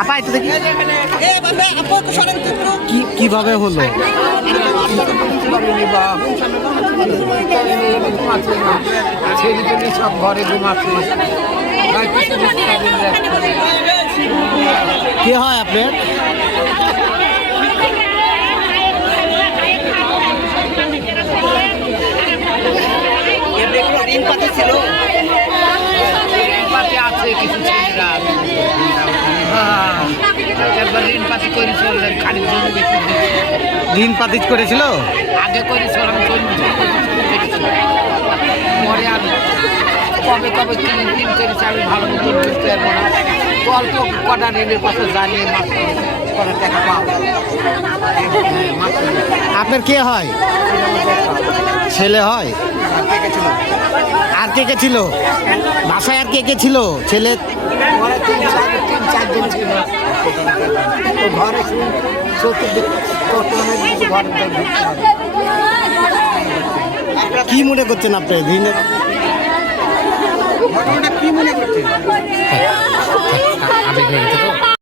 আপা একটু দেখি কিভাবে হলো? সব ঘরে ঘুমাচ্ছে। কে হয় আপনার? আছে কিছু ছেলেরা একবার ঋণ পাতি করেছিল, খালি জমি বেশি ঋণ পাতিজ করেছিল? আগে করেছিল, আমি পরে আর কবে কবে ঋণ করেছে আমি ভালো মতন বুঝতে পারবো না। তো অল্প কটা ঋণের কথা জানিয়ে মাত্র কটা টাকা পাবো। আপনার কে হয়? ছেলে হয়? আর কে কে ছিল বাসায়? আর কে কে ছিল? ছেলে তিন চারজন ছিল ঘরে, কি মনে করছেন আপনি ঋণের? ঘটনাটা কি মনে করছেন? আবেগ হয়ে গেছে তো।